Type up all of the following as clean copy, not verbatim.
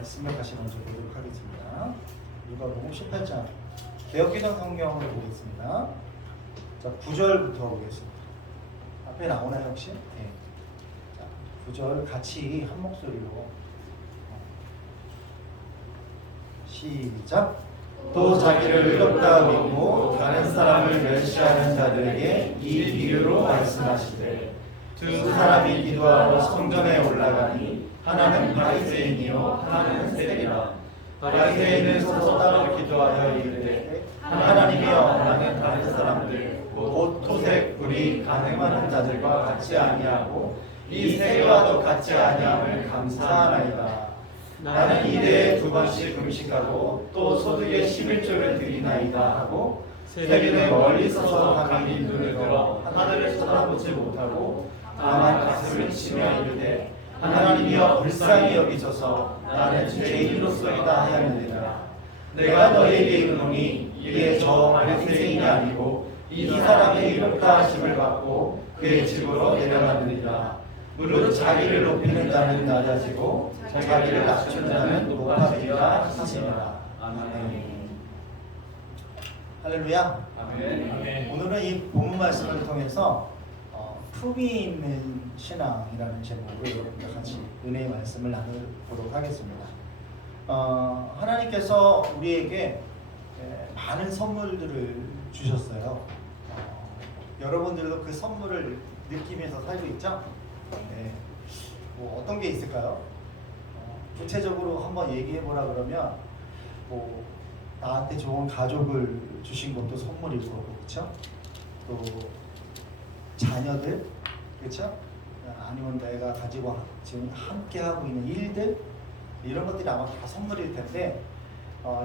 말씀을 다시 먼저 보도록 하겠습니다. 누가복음 18장 개역개정 성경을 보겠습니다. 자, 9절부터 보겠습니다. 앞에 나오나요 혹시? 네. 자, 9절 같이 한 목소리로 시작. 또 자기를 의롭다 믿고 다른 사람을 멸시하는 자들에게 이 비유로 말씀하시되 두 사람이 기도하러 성전에 올라가니 하나는 바리새인이요 하나는 세리라. 바리새인은 서서 따로 기도하여 이르되 하나님이여 나는 다른 사람들 곧 토색 불이 간음하는 자들과 같이 아니하고 이 세리와도 같이 아니함을 감사하나이다. 나는 일에 2번씩 금식하고 또 소득의 11조를 드리나이다 하고 세리는 멀리 서서 감히 눈을 들어 하늘을 쳐다보지 못하고 다만 가슴을 치며 이르되 하나님이여 불쌍히 여기소서 나는 죄인으로서이다 하였느니라. 내가 너희에게 이르노니 이에 저 바리새인이 아니고 이 사람의 이롭다 하심을 받고 그의 집으로 내려가느니라. 무릇 자기를 높이는 자는 낮아지고 자기를 낮추는 자는 높아지리라 하시니라. 아멘. 할렐루야. 아멘. 오늘은 이 본문 말씀을 통해서 품위 있는 신앙이라는 제목으로 여러분과 같이 은혜의 말씀을 나누도록 하겠습니다. 하나님께서 우리에게 많은 선물들을 주셨어요. 여러분들도 그 선물을 느끼면서 살고 있죠? 네. 뭐 어떤 게 있을까요? 구체적으로 한번 얘기해 보라 그러면 뭐 나한테 좋은 가족을 주신 것도 선물일 거고, 그렇죠? 또 자녀들, 그렇죠? 아니면 내가 가지고 지금 함께 하고 있는 일들, 이런 것들이 아마 다 선물일 텐데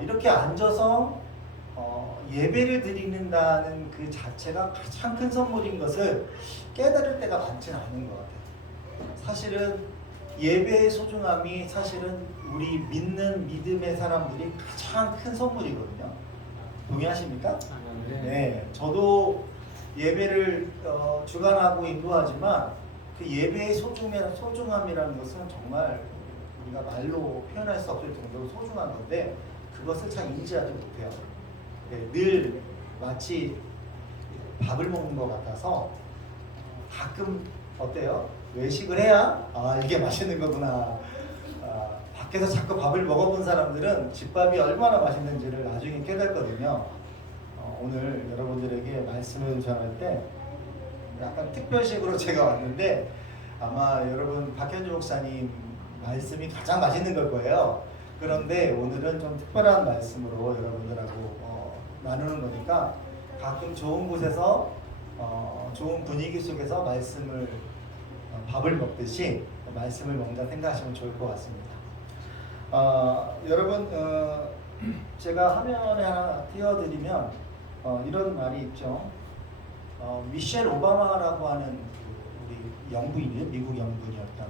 이렇게 앉아서 예배를 드리는다는 그 자체가 가장 큰 선물인 것을 깨달을 때가 많지는 않은 것 같아요. 사실은 예배의 소중함이 사실은 우리 믿는 믿음의 사람들이 가장 큰 선물이거든요. 동의하십니까? 네, 저도 예배를 주관하고 인도하지만 그 예배의 소중함이라는 것은 정말 우리가 말로 표현할 수 없을 정도로 소중한 건데 그것을 잘 인지하지 못해요. 네, 늘 마치 밥을 먹는 것 같아서 가끔 어때요? 외식을 해야 이게 맛있는 거구나. 밖에서 자꾸 밥을 먹어본 사람들은 집밥이 얼마나 맛있는지를 나중에 깨닫거든요. 오늘 여러분들에게 말씀을 전할 때 약간 특별식으로 제가 왔는데 아마 여러분 박현주 목사님 말씀이 가장 맛있는 걸 거예요. 그런데 오늘은 좀 특별한 말씀으로 여러분들하고 나누는 거니까 가끔 좋은 곳에서 좋은 분위기 속에서 말씀을 밥을 먹듯이 말씀을 먹는다 생각하시면 좋을 것 같습니다. 여러분 제가 화면에 하나 띄워드리면 이런 말이 있죠. 미셸 오바마라고 하는 우리 영부인이요, 미국 영부인이었던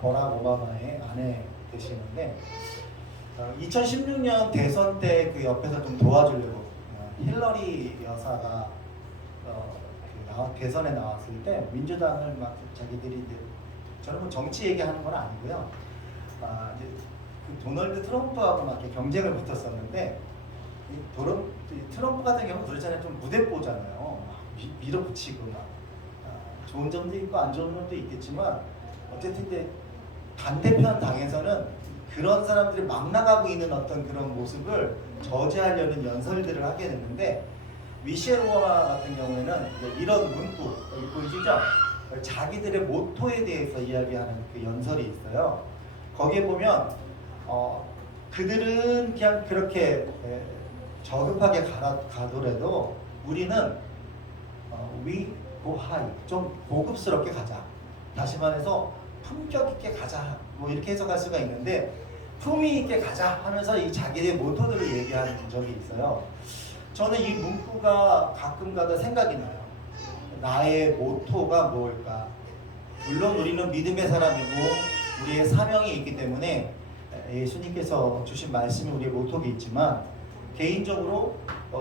버락 오바마의 아내 되시는데 2016년 대선 때 그 옆에서 좀 도와주려고 힐러리 여사가 대선에 나왔을 때 민주당을 막 자기들이 이제 저는 뭐 정치 얘기하는 건 아니고요. 이제 그 도널드 트럼프하고 막 이렇게 경쟁을 붙었었는데 트럼프 같은 경우 그렇잖아요. 좀 무대뽀잖아요. 밀어붙이고 막 좋은 점도 있고 안 좋은 점도 있겠지만 어쨌든 이제 반대편 당에서는 그런 사람들이 막 나가고 있는 어떤 그런 모습을 저지하려는 연설들을 하게 됐는데 미셸 오바마 같은 경우에는 이런 문구 여기 보이시죠? 자기들의 모토에 대해서 이야기하는 그 연설이 있어요. 거기에 보면 그들은 그냥 그렇게 저급하게 가더라도 우리는 we go high, 좀 고급스럽게 가자. 다시 말해서 품격 있게 가자. 뭐 이렇게 해석할 수가 있는데 품위 있게 가자 하면서 이 자기의 모토들을 얘기하는 적이 있어요. 저는 이 문구가 가끔가다 생각이 나요. 나의 모토가 뭘까? 물론 우리는 믿음의 사람이고 우리의 사명이 있기 때문에 예수님께서 주신 말씀이 우리의 모토겠지만 개인적으로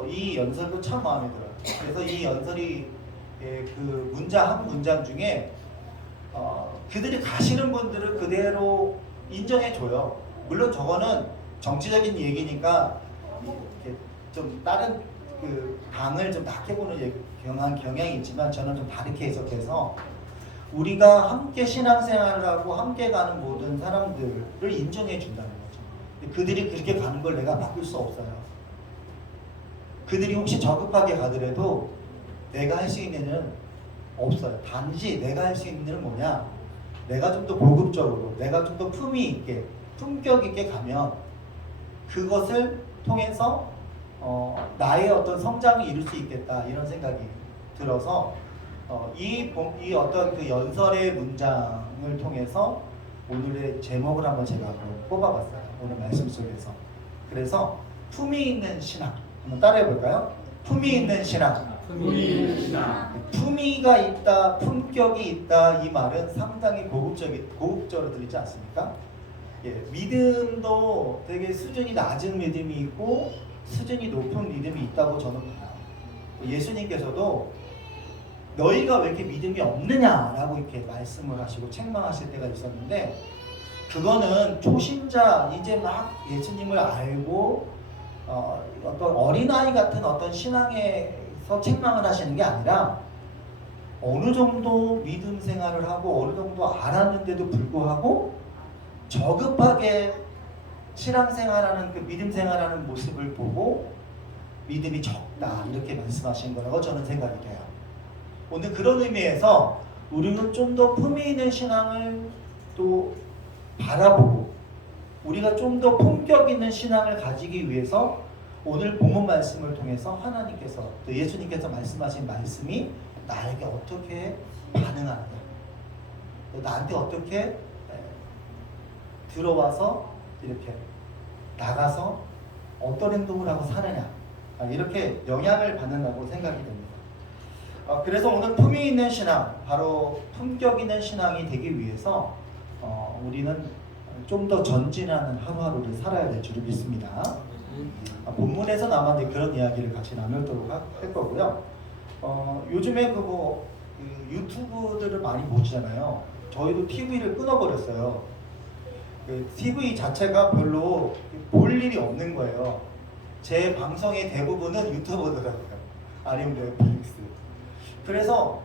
이 연설도 참 마음에 들어요. 그래서 이 연설이 그 문장 한 문장 중에 그들이 가시는 분들을 그대로 인정해줘요. 물론 저거는 정치적인 얘기니까 이렇게 좀 다른 그 당을 좀 낮게 보는 경향이 있지만 저는 좀 다르게 해석해서 우리가 함께 신앙생활을 하고 함께 가는 모든 사람들을 인정해 준다는 거죠. 그들이 그렇게 가는 걸 내가 바꿀 수 없어요. 그들이 혹시 저급하게 가더라도 내가 할 수 있는 일은 없어요. 단지 내가 할 수 있는 일은 뭐냐? 내가 좀 더 고급적으로, 내가 좀 더 품위 있게, 품격 있게 가면 그것을 통해서 나의 어떤 성장을 이룰 수 있겠다 이런 생각이 들어서 이 어떤 그 연설의 문장을 통해서 오늘의 제목을 한번 제가 뽑아봤어요. 오늘 말씀 속에서. 그래서 품위 있는 신앙 한번 따라해 볼까요? 품위 있는 신앙. 품위가 있다, 품격이 있다 이 말은 상당히 고급적으로 들리지 않습니까? 예, 믿음도 되게 수준이 낮은 믿음이 있고 수준이 높은 믿음이 있다고 저는 봐요. 예수님께서도 너희가 왜 이렇게 믿음이 없느냐라고 이렇게 말씀을 하시고 책망하실 때가 있었는데 그거는 초신자 이제 막 예수님을 알고 어떤 어린아이 같은 어떤 신앙에서 책망을 하시는 게 아니라 어느 정도 믿음 생활을 하고 어느 정도 알았는데도 불구하고 저급하게 신앙생활하는 그 믿음 생활하는 모습을 보고 믿음이 적다 이렇게 말씀하신 거라고 저는 생각이 돼요. 오늘 그런 의미에서 우리는 좀 더 품위 있는 신앙을 또 바라보고 우리가 좀 더 품격 있는 신앙을 가지기 위해서 오늘 본문 말씀을 통해서 하나님께서 또 예수님께서 말씀하신 말씀이 나에게 어떻게 반응하느냐, 또 나한테 어떻게 들어와서 이렇게 나가서 어떤 행동을 하고 사느냐 이렇게 영향을 받는다고 생각이 됩니다. 그래서 오늘 품위 있는 신앙, 바로 품격 있는 신앙이 되기 위해서 우리는 좀 더 전진하는 하루하루를 살아야 될 줄을 믿습니다. 본문에서 아마 그런 이야기를 같이 나누도록 할 거고요. 요즘에 그 유튜브들을 많이 보시잖아요. 저희도 TV를 끊어버렸어요. 그 TV 자체가 별로 볼 일이 없는 거예요. 제 방송의 대부분은 유튜브더라고요. 아니면 넷플릭스. 그래서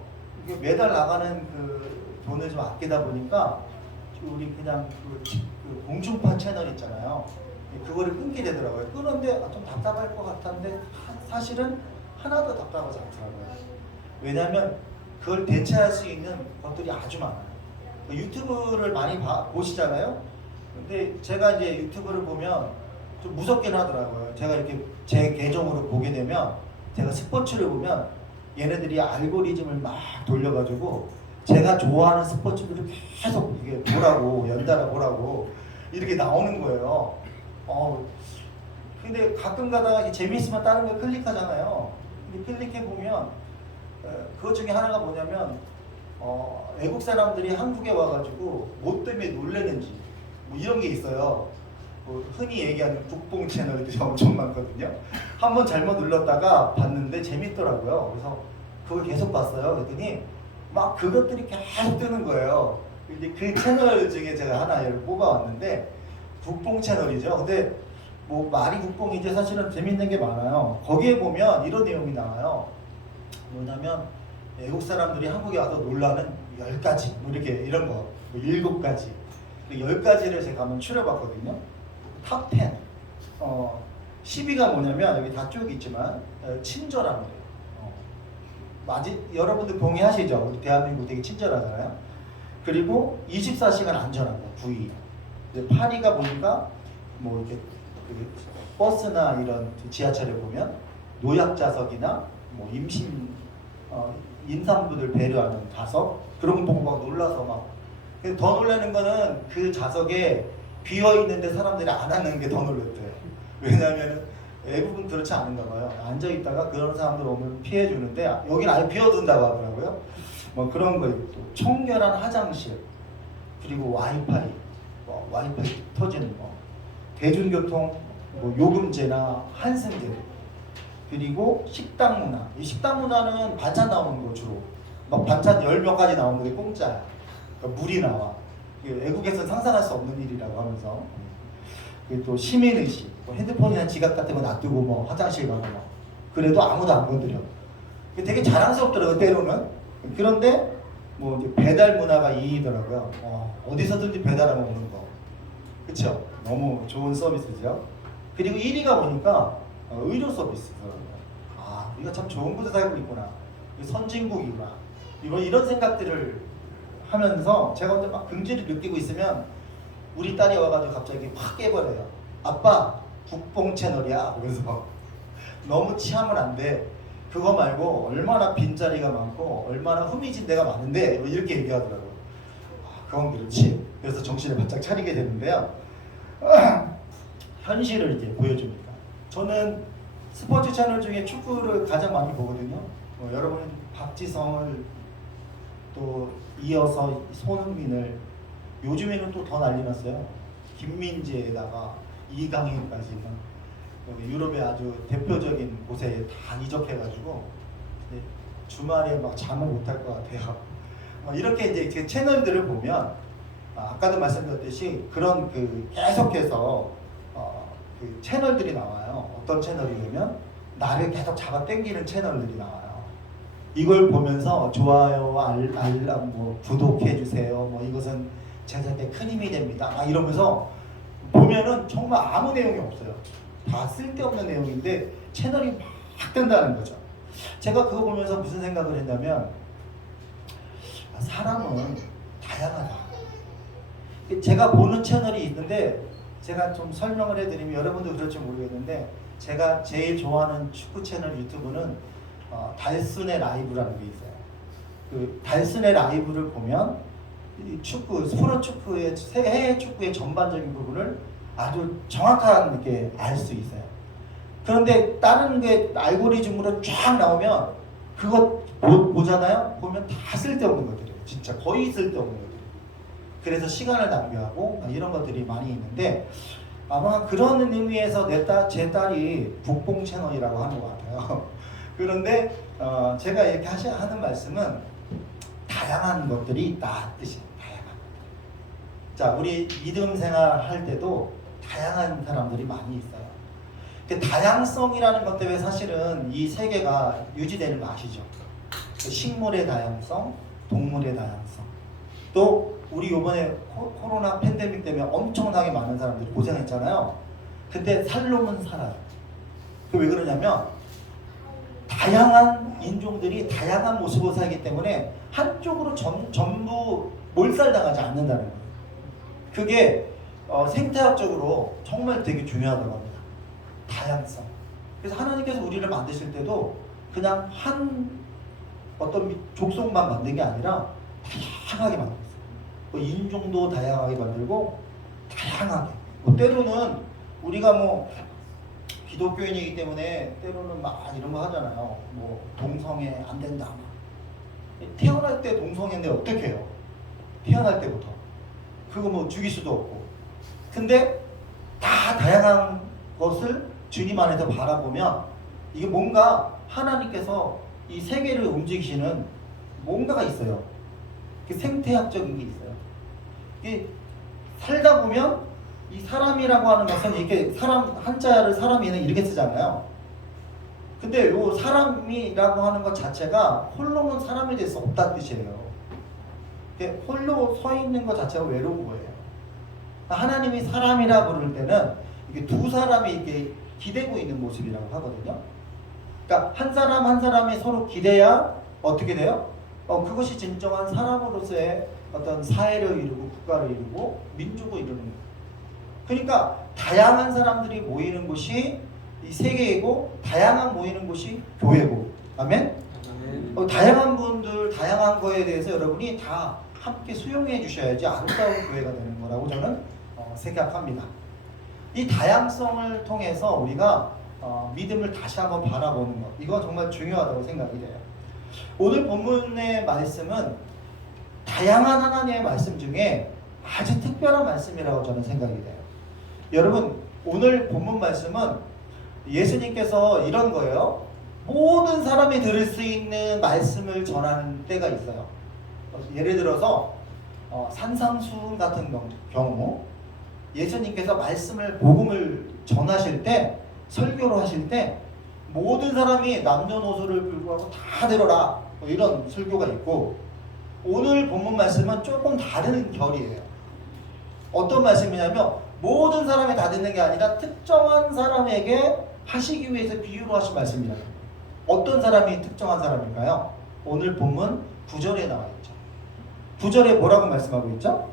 매달 나가는 그 돈을 좀 아끼다 보니까 우리 그냥 그 공중파 채널 있잖아요. 그거를 끊게 되더라고요. 끊었는데 좀 답답할 것 같았는데 사실은 하나도 답답하지 않더라고요. 왜냐하면 그걸 대체할 수 있는 것들이 아주 많아요. 유튜브를 많이 보시잖아요. 근데 제가 이제 유튜브를 보면 좀 무섭긴 하더라고요. 제가 이렇게 제 계정으로 보게 되면 제가 스포츠를 보면 얘네들이 알고리즘을 막 돌려가지고 제가 좋아하는 스포츠들을 계속 이게 보라고 연달아 보라고 이렇게 나오는 거예요. 근데 가끔 가다가 재미있으면 다른 걸 클릭하잖아요. 근데 클릭해 보면 그것 중에 하나가 뭐냐면 외국 사람들이 한국에 와가지고 뭐 때문에 놀래는지 뭐 이런 게 있어요. 뭐 흔히 얘기하는 국뽕 채널들이 엄청 많거든요. 한번 잘못 눌렀다가 봤는데 재밌더라고요. 그래서 그걸 계속 봤어요. 그랬더니 막 그것들이 계속 뜨는 거예요. 근데 그 채널 중에 제가 하나를 뽑아왔는데 국뽕 채널이죠. 근데 뭐 말이 국뽕이지 사실은 재밌는 게 많아요. 거기에 보면 이런 내용이 나와요. 뭐냐면 외국 사람들이 한국에 와서 놀라는 10가지 뭐 이렇게 이런 거, 뭐 7가지, 10가지를 제가 한번 추려봤거든요. 탑 10. 10위가 뭐냐면 여기 다 쭉 있지만 친절함이래요. 여러분들 동의하시죠? 우리 대한민국 되게 친절하잖아요. 그리고 24시간 안전하다 9위. 8위가 보니까 뭐 이렇게 버스나 이런 지하철에 보면 노약자석이나 뭐 임신 임산부들 배려하는 좌석 그런 거 보고 막 놀라서 막. 더 놀라는 거는 그 좌석에 비어 있는데 사람들이 안 앉는 게 더 놀랐대요. 왜냐하면 외국은 그렇지 않은가 봐요. 앉아 있다가 그런 사람들 오면 피해 주는데 여기는 아예 비워둔다고 하더라고요. 뭐 그런 거 있고 청결한 화장실 그리고 와이파이 터지는 거 대중교통 뭐 요금제나 환승제 그리고 식당 문화. 이 식당 문화는 반찬 나오는 거 주로 막 반찬 10몇 가지 나오는데 공짜야. 그러니까 물이 나와. 외국에서는 상상할 수 없는 일이라고 하면서 또 시민의식, 뭐 핸드폰이나 지갑 같은 거 놔두고 뭐 화장실 가고 뭐 그래도 아무도 안 건드려. 되게 자랑스럽더라고요, 때로는. 그런데 뭐 이제 배달 문화가 2위더라고요. 어디서든지 배달하면 오는 거. 그쵸? 너무 좋은 서비스죠. 그리고 1위가 보니까 의료 서비스더라고요. 우리가 참 좋은 곳에 살고 있구나. 선진국이구나. 이런 생각들을 하면서 제가 근데 막 긍지를 느끼고 있으면 우리 딸이 와가지고 갑자기 확 깨버려요. 아빠, 국뽕 채널이야. 그래서 너무 취하면 안 돼. 그거 말고 얼마나 빈자리가 많고 얼마나 흥미진 데가 많은데 이렇게 얘기하더라고요. 그건 그렇지. 그래서 정신을 바짝 차리게 되는데요. 현실을 이제 보여줍니다. 저는 스포츠 채널 중에 축구를 가장 많이 보거든요. 여러분 박지성을 또 이어서 손흥민을 요즘에는 또 더 난리 났어요. 김민재에다가 이강인까지 유럽의 아주 대표적인 곳에 다 이적해가지고 주말에 막 잠을 못 할 것 같아요. 이렇게 이제 채널들을 보면 아까도 말씀드렸듯이 그런 계속해서 그 채널들이 나와요. 어떤 채널이냐면 나를 계속 잡아 당기는 채널들이 나와요. 이걸 보면서 좋아요와 알람 뭐 구독해 주세요. 뭐 이것은 제작에 큰 힘이 됩니다. 이러면서 보면은 정말 아무 내용이 없어요. 다 쓸데없는 내용인데 채널이 막 된다는 거죠. 제가 그거 보면서 무슨 생각을 했냐면 사람은 다양하다. 제가 보는 채널이 있는데 제가 좀 설명을 해드리면 여러분도 그럴지 모르겠는데 제가 제일 좋아하는 축구 채널 유튜브는 달순의 라이브라는 게 있어요. 그 달순의 라이브를 보면 축구, 프로 축구의 해외 축구의 전반적인 부분을 아주 정확하게 알 수 있어요. 그런데 다른 게 알고리즘으로 쫙 나오면 그거 보잖아요. 보면 다 쓸데없는 것들이에요. 진짜 거의 쓸데없는 것들. 그래서 시간을 낭비하고 이런 것들이 많이 있는데 아마 그런 의미에서 제 딸이 북봉 채널이라고 하는 것 같아요. 그런데 제가 이렇게 하는 말씀은 다양한 것들이 있다 뜻이에요. 다양한 것들. 자, 우리 믿음 생활 할 때도 다양한 사람들이 많이 있어요. 그 다양성이라는 것 때문에 사실은 이 세계가 유지되는 거 아시죠? 그 식물의 다양성, 동물의 다양성. 또 우리 이번에 코로나 팬데믹 때문에 엄청나게 많은 사람들이 고생했잖아요. 근데 살 놈은 살아요. 그 왜 그러냐면 다양한 인종들이 다양한 모습으로 살기 때문에 한쪽으로 전부 몰살당하지 않는다는 거예요. 그게 생태학적으로 정말 되게 중요하다고 합니다. 다양성. 그래서 하나님께서 우리를 만드실 때도 그냥 한 어떤 족속만 만든 게 아니라 다양하게 만들었어요. 인종도 다양하게 만들고 다양하게. 때로는 우리가 뭐 기독교인이기 때문에 때로는 막 이런 거 하잖아요. 뭐 동성애 안 된다. 태어날 때 동성애인데 어떻게 해요? 태어날 때부터. 그거 뭐 죽일 수도 없고. 근데 다 다양한 것을 주님 안에서 바라보면 이게 뭔가 하나님께서 이 세계를 움직이시는 뭔가가 있어요. 생태학적인 게 있어요. 이 살다 보면 이 사람이라고 하는 것은 이렇게 사람 한자를 사람이는 이렇게 쓰잖아요. 근데 요 사람이라고 하는 것 자체가 홀로는 사람이 될 수 없다는 뜻이에요. 홀로 서 있는 것 자체가 외로운 거예요. 하나님이 사람이라 부를 때는 이게 두 사람이 이렇게 기대고 있는 모습이라고 하거든요. 그러니까 한 사람 한 사람이 서로 기대야 어떻게 돼요? 그것이 진정한 사람으로서의 어떤 사회를 이루고 국가를 이루고 민족을 이루는 거예요. 그러니까 다양한 사람들이 모이는 곳이 이 세계이고 다양한 모이는 곳이 교회고. 아멘? 다양한 분들, 다양한 거에 대해서 여러분이 다 함께 수용해 주셔야지 아름다운 교회가 되는 거라고 저는 생각합니다. 이 다양성을 통해서 우리가 믿음을 다시 한번 바라보는 것, 이거 정말 중요하다고 생각이 돼요. 오늘 본문의 말씀은 다양한 하나님의 말씀 중에 아주 특별한 말씀이라고 저는 생각이 돼요. 여러분, 오늘 본문 말씀은 예수님께서 이런 거예요. 모든 사람이 들을 수 있는 말씀을 전하는 때가 있어요. 예를 들어서 산상수훈 같은 경우 예수님께서 복음을 전하실 때, 설교를 하실 때 모든 사람이 남녀노소를 불구하고 다 들어라, 뭐 이런 설교가 있고, 오늘 본문 말씀은 조금 다른 결이에요. 어떤 말씀이냐면 모든 사람이 다 듣는 게 아니라 특정한 사람에게 하시기 위해서 비유로 하신 말씀이라는 거예요. 어떤 사람이 특정한 사람일까요? 오늘 본문 9절에 나와 있죠. 9절에 뭐라고 말씀하고 있죠?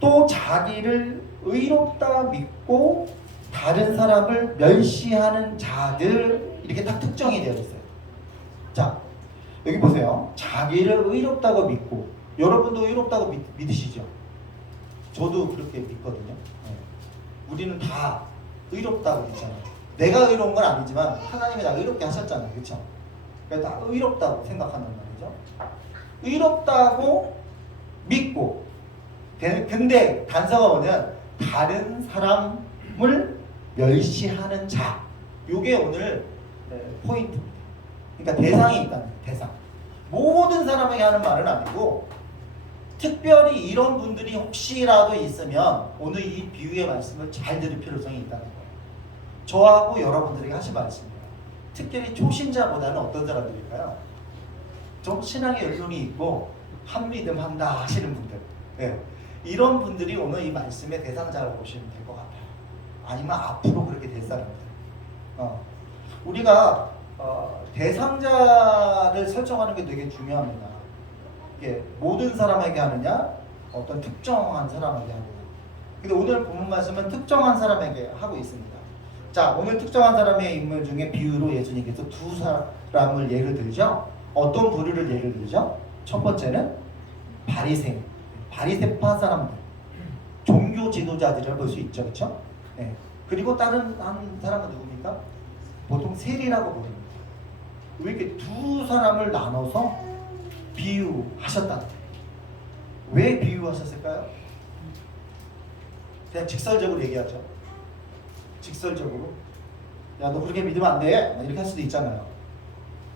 또 자기를 의롭다 믿고 다른 사람을 멸시하는 자들, 이렇게 딱 특정이 되어 있어요. 자, 여기 보세요. 자기를 의롭다고 믿고, 여러분도 의롭다고 믿으시죠? 저도 그렇게 믿거든요. 네. 우리는 다 의롭다고 믿잖아요. 내가 의로운 건 아니지만 하나님이 나 의롭게 하셨잖아요. 그렇죠? 그러니까 다 의롭다고 생각한단 말이죠. 의롭다고 믿고, 근데 단서가 뭐냐면 다른 사람을 멸시하는 자, 요게 오늘 포인트입니다. 그러니까 대상이 있다는 거예요. 대상. 모든 사람에게 하는 말은 아니고 특별히 이런 분들이 혹시라도 있으면 오늘 이 비유의 말씀을 잘 들을 필요성이 있다는 거예요. 저하고 여러분들에게 하신 말씀이에요. 특별히 초신자보다는 어떤 사람들일까요? 좀 신앙의 연륜이 있고 한 믿음 한다 하시는 분들, 네. 이런 분들이 오늘 이 말씀의 대상자라고 보시면 될 것 같아요. 아니면 앞으로 그렇게 될 사람들. 우리가 대상자를 설정하는 게 되게 중요합니다. 이게 모든 사람에게 하느냐, 어떤 특정한 사람에게 하느냐. 근데 오늘 본문 말씀은 특정한 사람에게 하고 있습니다. 자, 오늘 특정한 사람의 인물 중에 비유로 예수님께서 두 사람을 예를 들죠. 어떤 부류를 예를 들죠? 첫 번째는 바리새인, 바리새파 사람들, 종교 지도자들을 볼 수 있죠, 그렇죠? 네. 그리고 다른 한 사람은 누굽니까? 보통 세리라고 부릅니다. 왜 이렇게 두 사람을 나눠서 비유하셨다? 왜 비유하셨을까요? 그냥 직설적으로 얘기하죠. 직설적으로, 야, 너 그렇게 믿으면 안 돼, 이렇게 할 수도 있잖아요.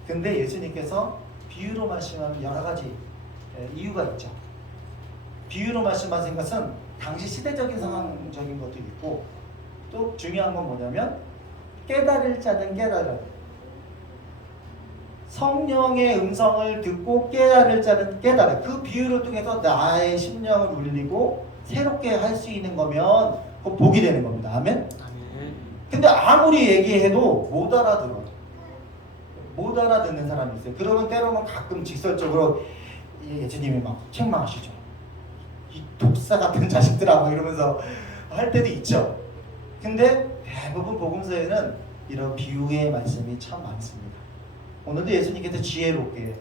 근데 예수님께서 비유로 말씀하는 여러 가지 이유가 있죠. 비유로 말씀하신 것은 당시 시대적인 상황적인 것도 있고, 또 중요한 건 뭐냐면 깨달을 자는 깨달음, 성령의 음성을 듣고 깨달을 자는 깨달음, 그 비유를 통해서 나의 심령을 울리고 새롭게 할 수 있는 거면 그건 복이 되는 겁니다. 아멘? 근데 아무리 얘기해도 못 알아들어요. 못 알아듣는 사람이 있어요. 그러면 때로는 가끔 직설적으로 예수님이 막 책망하시죠. 이 독사 같은 자식들아 이러면서 할 때도 있죠. 근데 대부분 복음서에는 이런 비유의 말씀이 참 많습니다. 오늘도 예수님께서 지혜롭게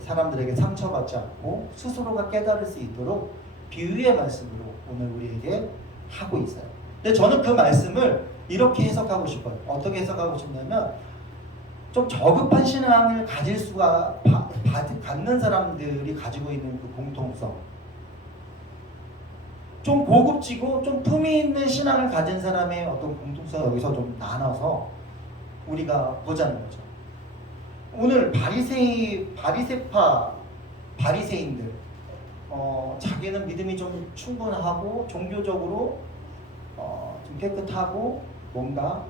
사람들에게 상처받지 않고 스스로가 깨달을 수 있도록 비유의 말씀으로 오늘 우리에게 하고 있어요. 근데 저는 그 말씀을 이렇게 해석하고 싶어요. 어떻게 해석하고 싶냐면 좀 저급한 신앙을 가질 수가 갖는 사람들이 가지고 있는 그 공통성, 좀 고급지고 좀 품위 있는 신앙을 가진 사람의 어떤 공통성을 여기서 좀 나눠서 우리가 보자는 거죠. 오늘 바리새인들, 자기는 믿음이 좀 충분하고 종교적으로 좀 깨끗하고 뭔가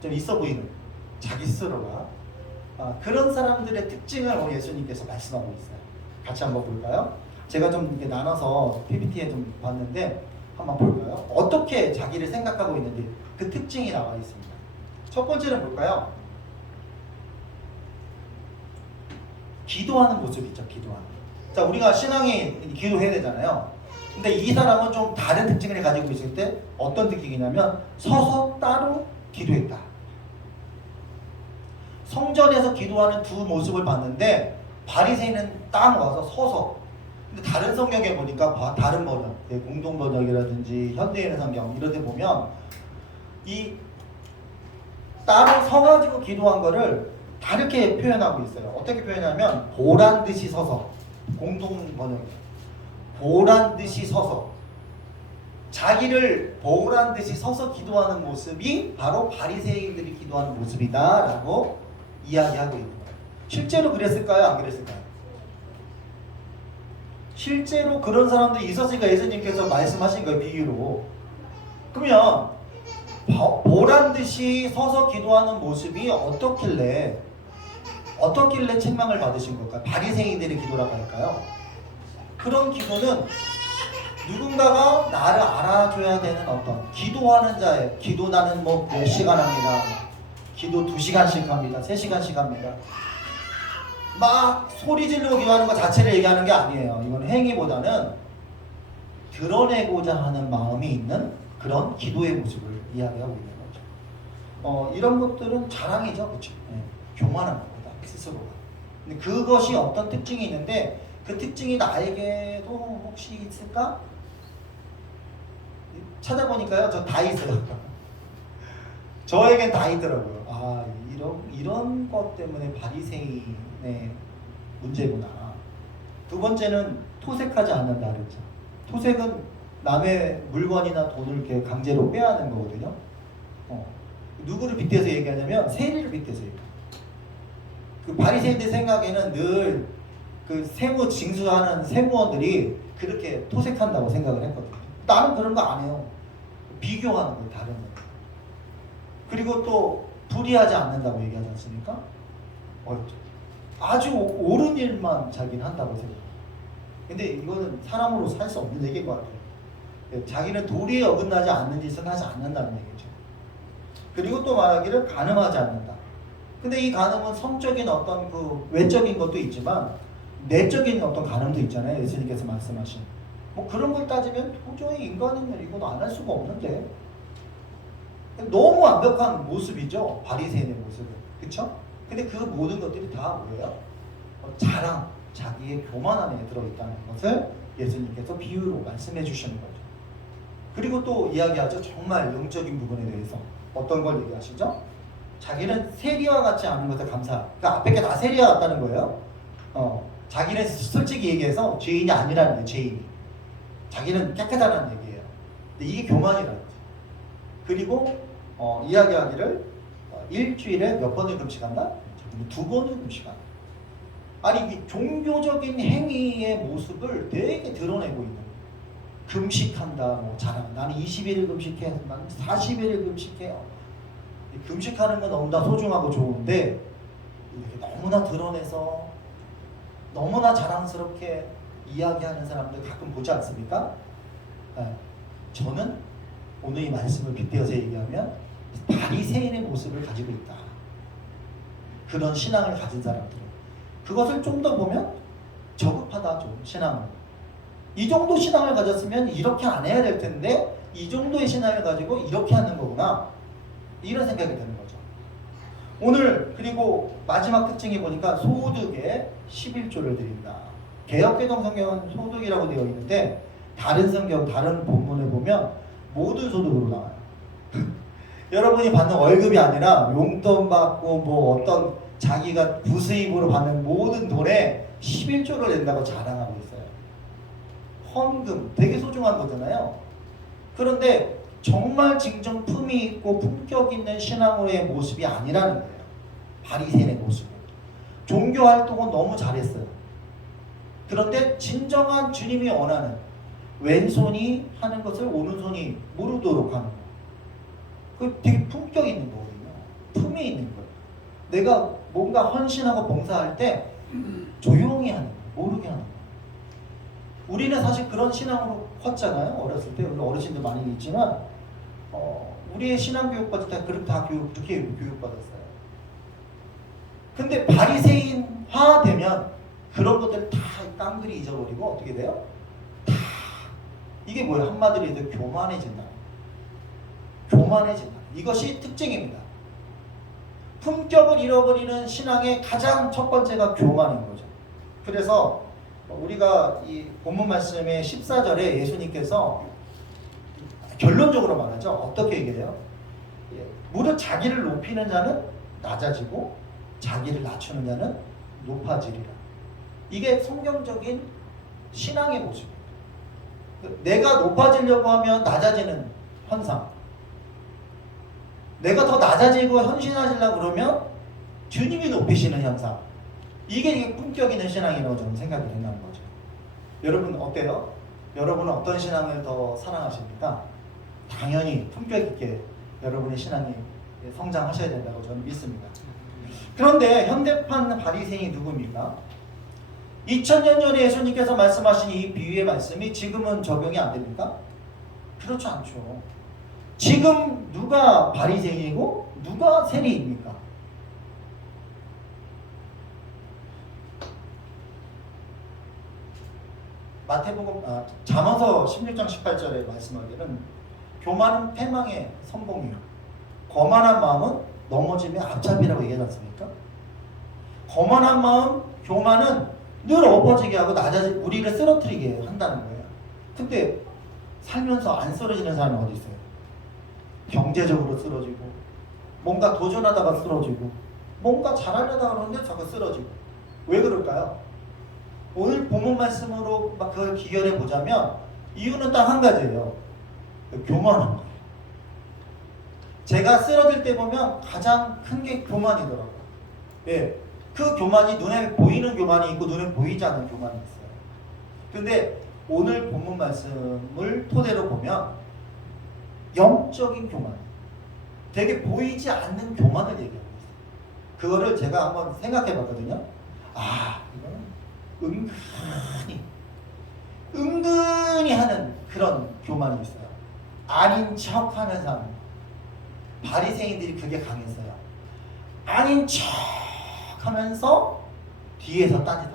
좀 있어 보이는 자기 스스로가 그런 사람들의 특징을 오늘 예수님께서 말씀하고 있어요. 같이 한번 볼까요? 제가 좀 이렇게 나눠서 PPT에 좀 봤는데 한번 볼까요? 어떻게 자기를 생각하고 있는지 그 특징이 나와 있습니다. 첫 번째는 뭘까요? 기도하는 모습 있죠. 기도하는. 자, 우리가 신앙이 기도해야 되잖아요. 근데 이 사람은 좀 다른 특징을 가지고 있을 때 어떤 특징이냐면 서서 따로 기도했다. 성전에서 기도하는 두 모습을 봤는데 바리새인은 딱 와서 서서. 근데 다른 성경에 보니까 다른 번역, 공동 번역이라든지 현대인의 성경 이런 데 보면 이 따로 서가지고 기도한 거를 다르게 표현하고 있어요. 어떻게 표현하면 보란 듯이 서서, 공동 번역이에요. 보란 듯이 서서, 자기를 보란 듯이 서서 기도하는 모습이 바로 바리새인들이 기도하는 모습이다라고 이야기하고 있는 거예요. 실제로 그랬을까요? 안 그랬을까요? 실제로 그런 사람들이 있었으니까 예수님께서 말씀하신 거예요, 비유로. 그러면 보란 듯이 서서 기도하는 모습이 어떻길래 책망을 받으신 걸까요? 바리새인들의 기도라고 할까요? 그런 기도는 누군가가 나를 알아줘야 되는 어떤 기도하는 자의 기도 나는 뭐 몇 시간 합니다. 기도 2시간씩 합니다. 3시간씩 합니다. 막 소리 지르고 기도하는 것 자체를 얘기하는 게 아니에요. 이건 행위보다는 드러내고자 하는 마음이 있는 그런 기도의 모습을 이야기하고 있는 거죠. 이런 것들은 자랑이죠. 그렇죠? 네. 교만한 겁니다. 스스로가. 근데 그것이 어떤 특징이 있는데 그 특징이 나에게도 혹시 있을까? 찾아보니까요. 저 다 있어요. 저에겐 다 있더라고요. 아, 이런 것 때문에 바리새인의 문제구나. 두 번째는 토색하지 않는다 그랬죠. 토색은 남의 물건이나 돈을 이렇게 강제로 빼앗는 거거든요. 누구를 빗대서 얘기하냐면 세리를 빗대서 얘기해요. 그 바리새인들 생각에는 늘 그 세무 징수하는 세무원들이 그렇게 토색한다고 생각을 했거든요. 나는 그런 거 안 해요. 비교하는 거예요, 다른 거. 그리고 또 불의하지 않는다고 얘기하지 않습니까? 아주 옳은 일만 자기는 한다고 생각해요. 근데 이거는 사람으로 살 수 없는 얘기인 것 같아요. 자기는 도리에 어긋나지 않는 짓은 하지 않는다는 얘기죠. 그리고 또 말하기를 간음하지 않는다. 근데 이 간음은 성적인 어떤 그 외적인 것도 있지만 내적인 어떤 간음도 있잖아요. 예수님께서 말씀하신. 뭐 그런 걸 따지면 도저히 인간은 이건 안 할 수가 없는데 너무 완벽한 모습이죠. 바리새인의 모습은. 그쵸? 근데 그 모든 것들이 다 뭐예요? 자랑, 자기의 교만 안에 들어있다는 것을 예수님께서 비유로 말씀해 주시는 거죠. 그리고 또 이야기하죠. 정말 영적인 부분에 대해서 어떤 걸 얘기하시죠? 자기는 세리와 같지 않은 것에 감사. 그러니까 앞에 게 다 세리와 같다는 거예요. 자기는 솔직히 얘기해서 죄인이 아니라는 거예요. 죄인이. 자기는 깨끗하다는 얘기예요. 근데 이게 교만이라는 거죠. 그리고 이야기하기를 일주일에 몇 번을 금식한다? 2번을 금식한다. 아니 이 종교적인 행위의 모습을 되게 드러내고 있는 거예요. 금식한다, 뭐 자랑. 나는 21일 금식해, 나는 40일 금식해요. 금식하는 건 너무나 소중하고 좋은데 이렇게 너무나 드러내서 너무나 자랑스럽게 이야기하는 사람들 가끔 보지 않습니까? 네. 저는 오늘 이 말씀을 빗대어서 얘기하면 바리새인의 모습을 가지고 있다. 그런 신앙을 가진 사람들은 그것을 좀 더 보면 저급하다. 좀 신앙을 이 정도 신앙을 가졌으면 이렇게 안 해야 될 텐데 이 정도의 신앙을 가지고 이렇게 하는 거구나. 이런 생각이 드는 거죠. 오늘 그리고 마지막 특징이 보니까 소득에 11조를 드린다. 개역개정 성경은 소득이라고 되어 있는데 다른 성경, 다른 본문을 보면 모든 소득으로 나와요. 여러분이 받는 월급이 아니라 용돈 받고 뭐 어떤 자기가 부수입으로 받는 모든 돈에 11조를 낸다고 자랑하고 있어요. 헌금, 되게 소중한 거잖아요. 그런데 정말 진정 품이 있고 품격 있는 신앙으로의 모습이 아니라는 거예요. 바리새인의 모습은. 종교 활동은 너무 잘했어요. 그런데 진정한 주님이 원하는 왼손이 하는 것을 오른손이 모르도록 하는 거. 그 되게 품격 있는 거거든요. 품이 있는 거예요. 내가 뭔가 헌신하고 봉사할 때 조용히 하는 거예요. 모르게 하는 거예요. 우리는 사실 그런 신앙으로 컸잖아요. 어렸을 때. 우리 어르신들 많이 있지만 우리의 신앙 교육 받을 때 그렇게 교육받았어요. 근데 바리새인화 되면 그런 것들 다 깡그리 잊어버리고 어떻게 돼요? 다 이게 뭐예요? 한마디로 해서 교만해진다. 교만해진다. 이것이 특징입니다. 품격을 잃어버리는 신앙의 가장 첫 번째가 교만인 거죠. 그래서 우리가 이 본문 말씀의 14절에 예수님께서 결론적으로 말하죠. 어떻게 얘기해요? 무릇 자기를 높이는 자는 낮아지고 자기를 낮추는 자는 높아지리라. 이게 성경적인 신앙의 모습입니다. 내가 높아지려고 하면 낮아지는 현상. 내가 더 낮아지고 헌신하시려고 그러면 주님이 높이시는 현상. 이게 품격 있는 신앙이라고 저는 생각이 된다는 거죠. 여러분 어때요? 여러분은 어떤 신앙을 더 사랑하십니까? 당연히 품격 있게 여러분의 신앙이 성장하셔야 된다고 저는 믿습니다. 그런데 현대판 바리새인이 누굽니까? 2000년 전에 예수님께서 말씀하신 이 비유의 말씀이 지금은 적용이 안 됩니까? 그렇지 않죠. 지금 누가 바리새인이고 누가 세리입니까? 마태복음 잠언서 16장 18절에 말씀하기는 교만은 패망의 선봉이요 거만한 마음은 넘어짐의 앞잡이라고 얘기하지 않습니까? 거만한 마음, 교만은 늘 엎어지게 하고 우리를 쓰러뜨리게 한다는 거예요. 근데 살면서 안 쓰러지는 사람이 어디 있어요? 경제적으로 쓰러지고 뭔가 도전하다가 쓰러지고 뭔가 잘하려다 그러는데 자꾸 쓰러지고 왜 그럴까요? 오늘 본문 말씀으로 막 그걸 기결해 보자면 이유는 딱 한 가지예요. 교만한 거예요. 제가 쓰러질 때 보면 가장 큰 게 교만이더라고요. 예, 그 교만이 눈에 보이는 교만이 있고 눈에 보이지 않는 교만이 있어요. 근데 오늘 본문 말씀을 토대로 보면 영적인 교만, 되게 보이지 않는 교만을 얘기하고 있어요. 그거를 제가 한번 생각해 봤거든요. 이거는 은근히 하는 그런 교만이 있어요. 아닌 척 하는 사람. 바리새인들이 그게 강했어요. 아닌 척 하면서 뒤에서 따지다.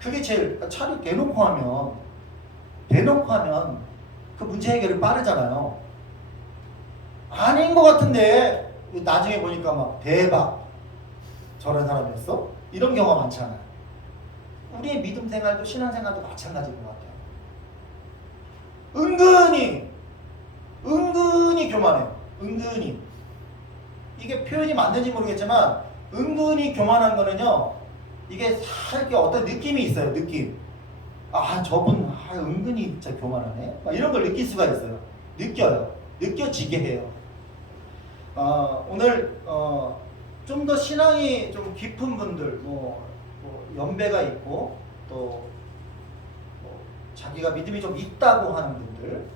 그게 제일 차라리 대놓고 하면 그 문제 해결이 빠르잖아요. 아닌 것 같은데 나중에 보니까 막 대박 저런 사람이었어? 이런 경우가 많잖아요. 우리의 믿음 생활도 신앙 생활도 마찬가지인 것 같아요. 은근히 교만해요. 은근히. 이게 표현이 맞는지 모르겠지만 은근히 교만한 거는요, 이게 살게 어떤 느낌이 있어요. 느낌. 저분 은근히 진짜 교만하네. 이런 걸 느낄 수가 있어요. 느껴요. 느껴지게 해요. 오늘 좀 더 신앙이 좀 깊은 분들, 연배가 있고 또 자기가 믿음이 좀 있다고 하는 분들,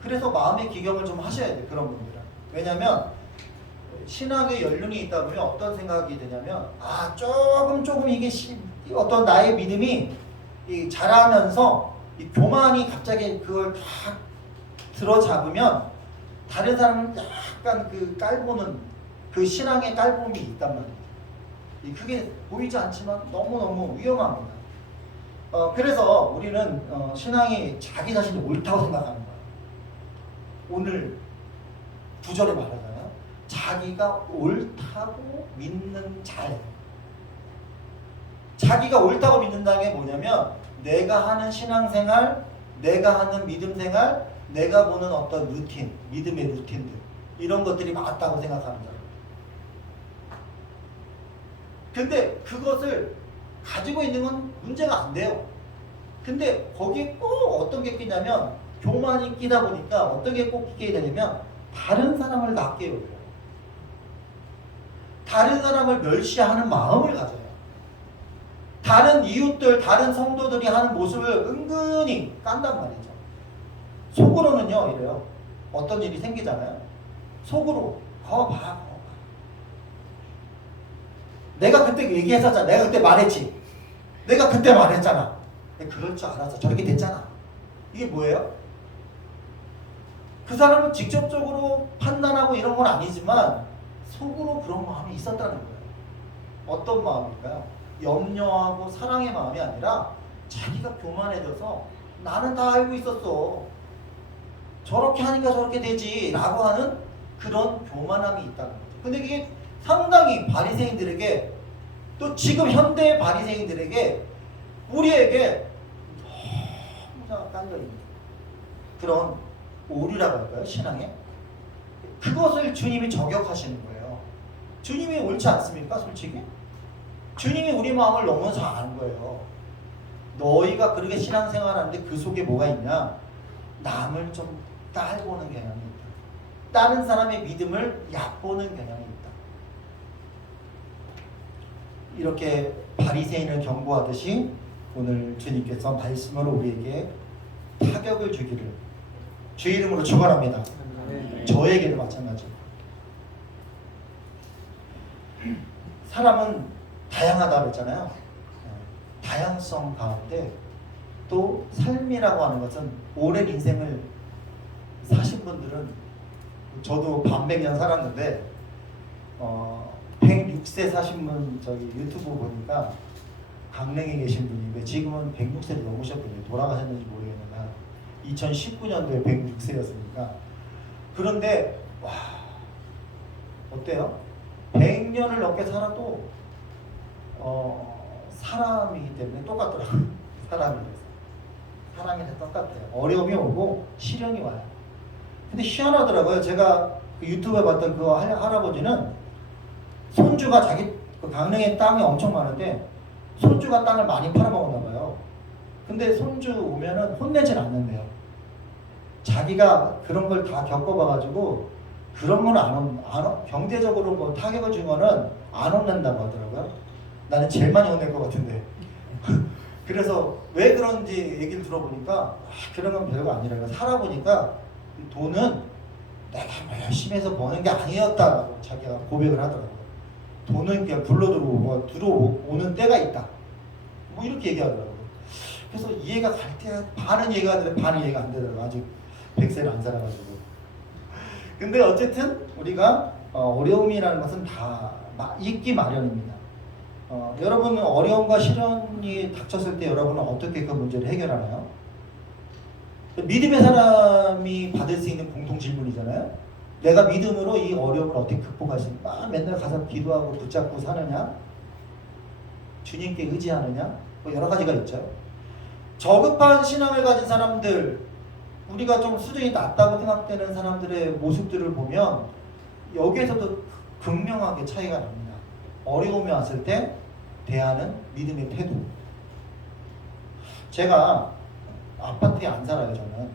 그래서 마음의 기경을 좀 하셔야 돼요. 그런 분들은. 왜냐하면 신학의 연륜이 있다 보면 어떤 생각이 드냐면 조금 이게 어떤 나의 믿음이 자라면서 이 교만이 갑자기 그걸 다 들어잡으면 다른 사람은 약간 그 깔보는 그 신앙의 깔봄이 있단 말이에요. 그게 보이지 않지만 너무너무 위험합니다. 그래서 우리는 신앙이 자기 자신이 옳다고 생각하는 거예요. 오늘 구절에 말하잖아요. 자기가 옳다고 믿는 자예요. 자기가 옳다고 믿는다는 게 뭐냐면 내가 하는 신앙생활, 내가 하는 믿음생활, 내가 보는 어떤 루틴, 믿음의 루틴들, 이런 것들이 맞다고 생각하는 거예요. 근데 그것을 가지고 있는 건 문제가 안 돼요. 근데 거기에 꼭 어떤 게 끼냐면 교만이 끼다 보니까 어떤 게 꼭 끼게 되냐면 다른 사람을 낮게 여겨요. 다른 사람을 멸시하는 마음을 가져요. 다른 이웃들, 다른 성도들이 하는 모습을 은근히 깐단 말이죠. 속으로는요, 이래요. 어떤 일이 생기잖아요. 속으로 봐. 내가 그때 얘기했었잖아. 내가 그때 말했지. 내가 그때 말했잖아. 그럴 줄 알았어. 저렇게 됐잖아. 이게 뭐예요? 그 사람은 직접적으로 판단하고 이런 건 아니지만 속으로 그런 마음이 있었다는 거예요. 어떤 마음일까요? 염려하고 사랑의 마음이 아니라 자기가 교만해져서 나는 다 알고 있었어. 저렇게 하니까 저렇게 되지 라고 하는 그런 교만함이 있다는 거죠. 근데 이게 상당히 바리새인들에게, 또 지금 현대 바리새인들에게, 우리에게 너무 깔려있는 그런 오류라고 할까요? 신앙에. 그것을 주님이 저격하시는 거예요. 주님이 옳지 않습니까? 솔직히. 주님이 우리 마음을 너무 잘 아는 거예요. 너희가 그렇게 신앙생활하는데 그 속에 뭐가 있냐? 남을 좀 깔보는 경향이 있다. 다른 사람의 믿음을 얕보는 경향이 있다. 이렇게 바리새인을 경고하듯이 오늘 주님께서 말씀으로 우리에게 타격을 주기를 주 이름으로 축원합니다. 저에게도 마찬가지. 사람은 다양하다 그랬잖아요. 다양성 가운데 또 삶이라고 하는 것은 오랜 인생을 사신 분들은, 저도 반백년 살았는데 106세 사신 분 저기 유튜브 보니까 강릉에 계신 분인데 지금은 106세를 넘으셨거든요. 돌아가셨는지 모르겠는데 한 2019년도에 106세였으니까. 그런데 와, 어때요? 100년을 넘게 살아도 사람이기 때문에 똑같더라고요. 사람이 다 똑같아요. 어려움이 오고 시련이 와요. 근데 희한하더라고요. 제가 그 유튜브에 봤던 그 할아버지는 손주가 자기 그 강릉에 땅이 엄청 많은데 손주가 땅을 많이 팔아먹었나 봐요. 근데 손주 오면은 혼내진 않는데요. 자기가 그런 걸 다 겪어봐가지고 그런 건 경제적으로 뭐 타격을 준 거는 안 혼낸다고 하더라고요. 나는 제일 많이 혼낼 것 같은데. 그래서 왜 그런지 얘기를 들어보니까 그런 건 별거 아니라고, 살아보니까 돈은 내가 뭐 열심히 해서 버는 게 아니었다라고 자기가 고백을 하더라고요. 돈은 그냥 들어오는 때가 있다. 뭐 이렇게 얘기하더라고요. 그래서 이해가 갈 때 반은 이해가 되는데 반은 이해가 안 되더라고요. 아직 100세를 안 살아가지고. 근데 어쨌든 우리가 어려움이라는 것은 다 있기 마련입니다. 여러분은 어려움과 시련이 닥쳤을 때 여러분은 어떻게 그 문제를 해결하나요? 믿음의 사람이 받을 수 있는 공통 질문이잖아요. 내가 믿음으로 이 어려움을 어떻게 극복할 수 있나? 맨날 가서 기도하고 붙잡고 사느냐? 주님께 의지하느냐? 뭐 여러 가지가 있죠. 저급한 신앙을 가진 사람들, 우리가 좀 수준이 낮다고 생각되는 사람들의 모습들을 보면 여기에서도 극명하게 차이가 납니다. 어려움이 왔을 때 대하는 믿음의 태도. 제가 아파트에 안 살아요. 저는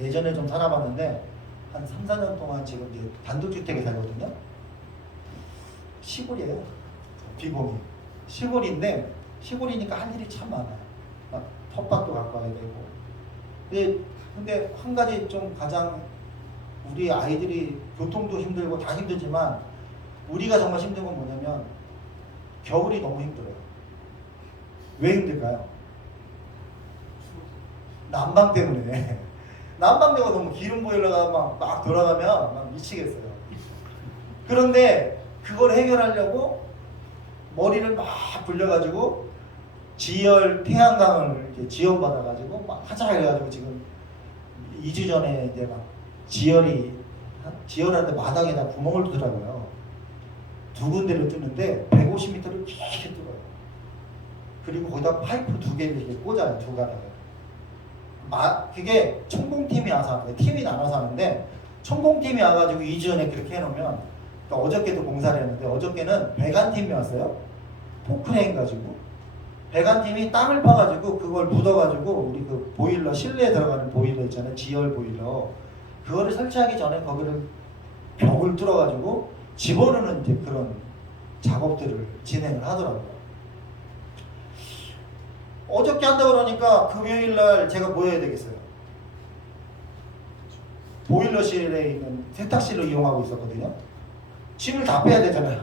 예전에 좀 살아봤는데 한 3, 4년 동안 지금 이제 단독주택에 살거든요. 시골이에요. 비봉이 시골인데, 시골이니까 할 일이 참 많아요. 막 텃밭도 가까워야 되고. 근데 한 가지 좀 가장 우리 아이들이 교통도 힘들고 다 힘들지만 우리가 정말 힘든 건 뭐냐면 겨울이 너무 힘들어요. 왜 힘들까요? 난방 때문에. 난방비가 너무 기름 보일러가 막 돌아가면 막 미치겠어요. 그런데 그걸 해결하려고 머리를 막 굴려가지고 지열 태양광을 이렇게 지원받아가지고 막 하자 해가지고 지금 2주 전에 이제 막 지열하는데 마당에다 구멍을 뚫더라고요. 두 군데를 뚫는데 150m를 길게 뚫어요. 그리고 거기다 파이프 2개를 이렇게 꽂아요. 두 가닥을. 그게 천공팀이 와서 하는데, 팀이 나눠서 하는데 천공팀이 와가지고 2주 전에 그렇게 해놓으면, 그러니까 어저께도 공사를 했는데 어저께는 배관팀이 왔어요. 포크레인 가지고 배관팀이 땅을 파가지고 그걸 묻어가지고 우리 그 보일러, 실내에 들어가는 보일러 있잖아요. 지열 보일러. 그거를 설치하기 전에 거기를 벽을 뚫어가지고 집어넣는 이제 그런 작업들을 진행을 하더라고요. 어저께 한다 그러니까 금요일날 제가 뭐 해야 되겠어요? 보일러실에 있는 세탁실로 이용하고 있었거든요. 짐을 다 빼야 되잖아요.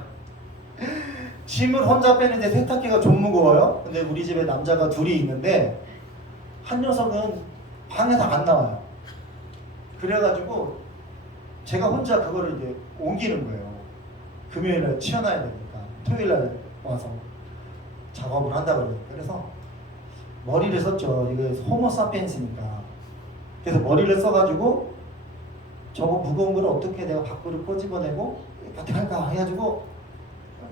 짐을 혼자 빼는데 세탁기가 좀 무거워요. 근데 우리 집에 남자가 둘이 있는데 한 녀석은 방에서 안 나와요. 그래가지고 제가 혼자 그거를 이제 옮기는 거예요. 금요일날 치워놔야 되니까 토요일날 와서 작업을 한다 그러니까. 그래서 머리를 썼죠. 이게 호모사피엔스니까. 그래서 머리를 써가지고 저거 무거운 걸 어떻게 내가 밖으로 꺼집어내고 어떻게 할까 해가지고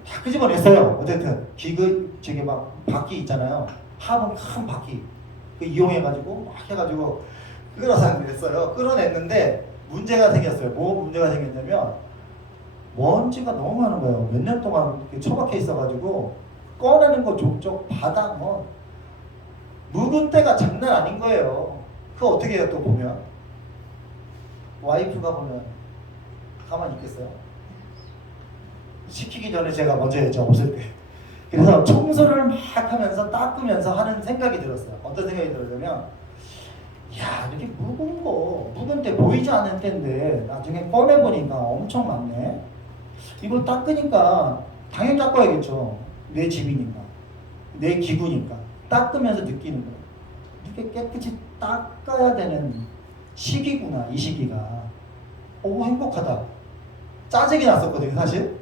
다 끄집어냈어요. 어쨌든 저게 막 바퀴 있잖아요. 화분 큰 바퀴 그 이용해가지고 막 해가지고 끌어서 냈어요. 끌어냈는데 문제가 생겼어요. 뭐 문제가 생겼냐면 먼지가 너무 많은 거예요. 몇 년 동안 이렇게 처박혀 있어가지고 꺼내는 거 족족 바닥 뭐 묵은 때가 장난 아닌 거예요. 그거 어떻게 해요? 또 보면 와이프가 보면 가만히 있겠어요? 시키기 전에 제가 먼저 했죠. 없을 때. 그래서 청소를 막 하면서 닦으면서 하는 생각이 들었어요. 어떤 생각이 들었냐면, 야, 이렇게 묵은데 보이지 않는 때인데 나중에 꺼내보니까 엄청 많네. 이걸 닦으니까 당연히 닦아야겠죠. 내 집이니까, 내 기구니까. 닦으면서 느끼는 거예요. 이렇게 깨끗이 닦아야 되는 시기구나, 이 시기가. 오, 행복하다. 짜증이 났었거든요, 사실.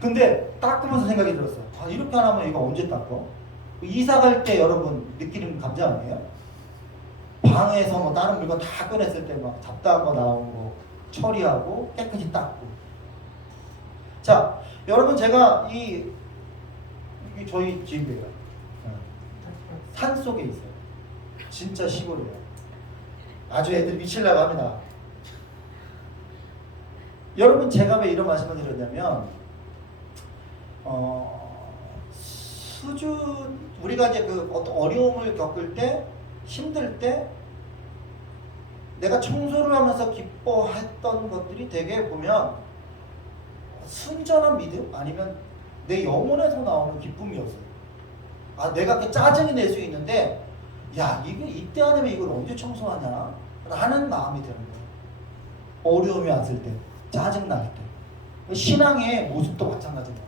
근데 닦으면서 생각이 들었어요. 아, 이렇게 안 하면 이거 언제 닦어? 이사 갈 때 여러분 느끼는 감정 아니에요? 방에서 뭐 다른 물건 다 꺼냈을 때 막 잡다한 거 나온 거 처리하고 깨끗이 닦고. 자, 여러분 제가 이게 저희 집이에요. 산 속에 있어요. 진짜 시골이에요. 아주 애들 미치려고 합니다. 여러분 제가 왜 이런 말씀을 드렸냐면 우리가 이제 그 어떤 어려움을 겪을 때 힘들 때 내가 청소를 하면서 기뻐했던 것들이 되게 보면 순전한 믿음 아니면 내 영혼에서 나오는 기쁨이었어요. 아, 내가 그 짜증이 낼 수 있는데 야, 이게 이때 안 하면 이걸 언제 청소하냐 라는 마음이 드는 거예요. 어려움이 왔을 때, 짜증 날 때. 신앙의 모습도 마찬가지입니다.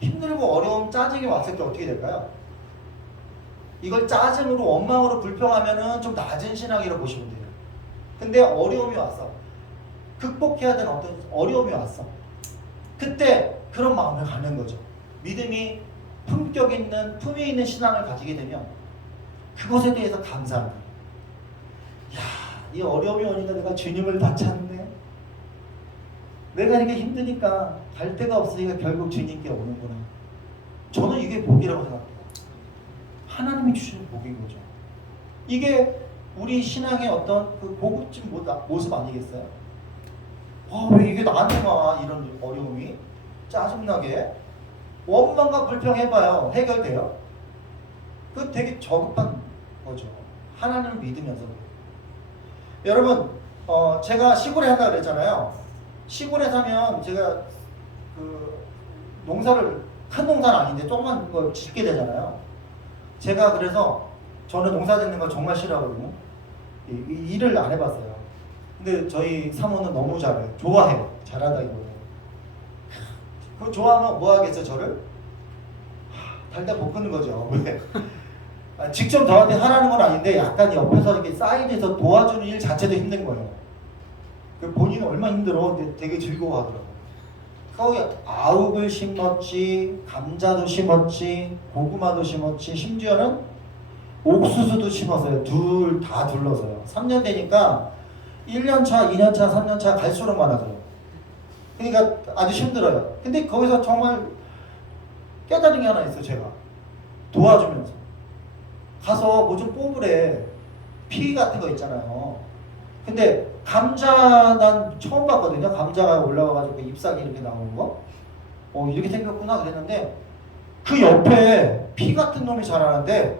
힘들고 어려움, 짜증이 왔을 때 어떻게 될까요? 이걸 짜증으로, 원망으로 불평하면은 좀 낮은 신앙이라고 보시면 돼요. 근데 어려움이 왔어. 극복해야 되는 어떤 어려움이 왔어. 그때 그런 마음을 갖는 거죠. 믿음이 품격 있는, 품위 있는 신앙을 가지게 되면 그것에 대해서 감사하는 거예요. 야, 이 어려움이 오니까 내가 주님을 다 찾네. 내가 이렇게 힘드니까 갈 데가 없으니까 결국 주님께 오는구나. 저는 이게 복이라고 생각해요. 하나님이 주시는 복인 거죠. 이게 우리 신앙의 어떤 그 고급진 모습 아니겠어요? 왜 이게 나한테만 와, 이런 어려움이 짜증나게 원망과 불평해봐요. 해결돼요? 그거 되게 저급한 거죠. 하나님을 믿으면서. 여러분 제가 시골에 한다 그랬잖아요. 시골에 사면 제가 그 농사를 큰 농사는 아닌데 조그만 거 짓게 되잖아요. 제가 그래서 저는 농사 짓는 거 정말 싫어하거든요. 일을 안 해봤어요. 근데 저희 사모는 너무 잘해요. 좋아해요. 잘하다기보다. 그거 좋아하면 뭐 하겠어요, 저를? 달달 볶는 거죠. 왜? 직접 저한테 하라는 건 아닌데 약간 옆에서 이렇게 사이드에서 도와주는 일 자체도 힘든 거예요. 본인은 얼마나 힘들어. 근데 되게 즐거워하더라고요. 거기 아욱을 심었지, 감자도 심었지, 고구마도 심었지, 심지어는 옥수수도 심었어요. 둘 다 둘러서요. 3년 되니까 1년차, 2년차, 3년차 갈수록 많아져요. 그러니까 아주 힘들어요. 근데 거기서 정말 깨달은 게 하나 있어요. 제가 도와주면서 가서 뭐 좀 뽑으래. 피 같은 거 있잖아요. 근데 감자 난 처음 봤거든요. 감자가 올라와가지고 잎사귀 이렇게 나오는 거. 이렇게 생겼구나 그랬는데 그 옆에 피 같은 놈이 자라는데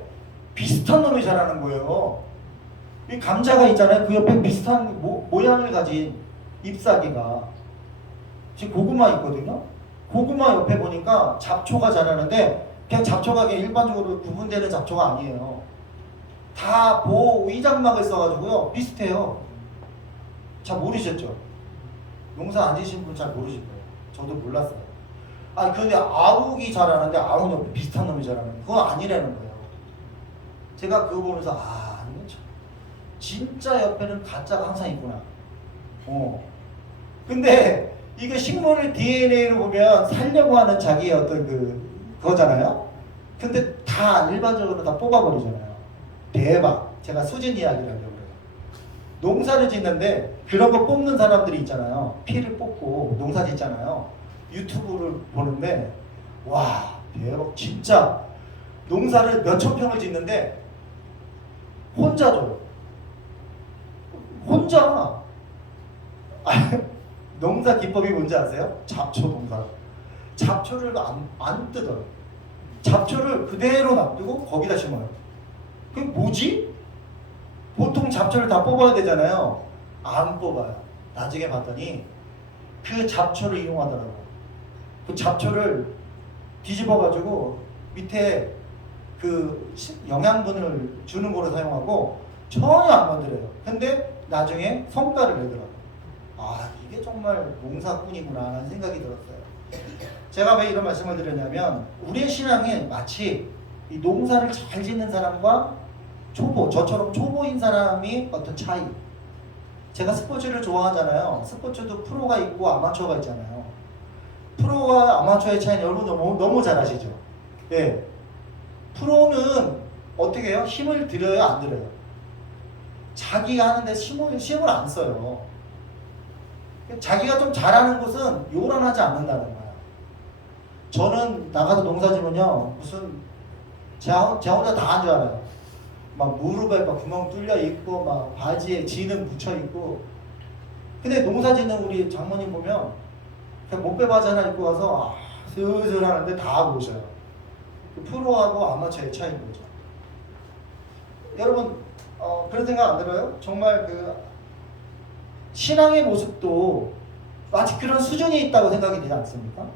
비슷한 놈이 자라는 거예요. 이 감자가 있잖아요. 그 옆에 비슷한 모양을 가진 잎사귀가. 지금 고구마 있거든요. 고구마 옆에 보니까 잡초가 자라는데 그냥 잡초가 그냥 일반적으로 구분되는 잡초가 아니에요. 다 보호 위장막을 써가지고요. 비슷해요. 잘 모르셨죠? 농사 안 지신 분 잘 모르실 거예요. 저도 몰랐어요. 근데 아욱이 자라는데 아욱 옆에 비슷한 놈이 자라는 거 그건 아니라는 거예요. 제가 그거 보면서 아니면 진짜 옆에는 가짜가 항상 있구나. 근데 이거 식물의 DNA를 보면 살려고 하는 자기의 어떤 그거잖아요. 근데 다 일반적으로 다 뽑아버리잖아요. 대박. 제가 수진 이야기를 하려고 그래요. 농사를 짓는데 그런 거 뽑는 사람들이 있잖아요. 피를 뽑고 농사 짓잖아요. 유튜브를 보는데 와, 대박. 진짜 농사를 몇천 평을 짓는데 혼자죠. 혼자. 농사 기법이 뭔지 아세요? 잡초 농사. 잡초를 안 뜯어요. 잡초를 그대로 놔두고 거기다 심어요. 그게 뭐지? 보통 잡초를 다 뽑아야 되잖아요. 안 뽑아요. 나중에 봤더니 그 잡초를 이용하더라고요. 그 잡초를 뒤집어가지고 밑에 그 영양분을 주는 거로 사용하고 전혀 안 건드려요. 근데 나중에 성과를 내더라고요. 아, 이게 정말 농사꾼이구나 하는 생각이 들었어요. 제가 왜 이런 말씀을 드렸냐면 우리의 신앙이 마치 이 농사를 잘 짓는 사람과 초보, 저처럼 초보인 사람이 어떤 차이. 제가 스포츠를 좋아하잖아요. 스포츠도 프로가 있고 아마추어가 있잖아요. 프로와 아마추어의 차이는 여러분 너무 잘 아시죠? 예. 프로는 어떻게 해요? 힘을 들여요? 안 들여요? 자기가 하는데 힘을 안 써요. 자기가 좀 잘하는 곳은 요란하지 않는다는 거야. 저는 나가서 농사 지면요, 무슨 제 혼자 다 한 줄 알아요. 막 무릎에 막 구멍 뚫려 있고, 막 바지에 지는 묻혀 있고. 근데 농사 짓는 우리 장모님 보면 그냥 목베 바지 하나 입고 와서 슬슬 하는데 다 보셔요. 프로하고 아마추어의 차이인 거죠. 여러분, 그런 생각 안 들어요? 정말 그 신앙의 모습도 마치 그런 수준이 있다고 생각이 되지 않습니까?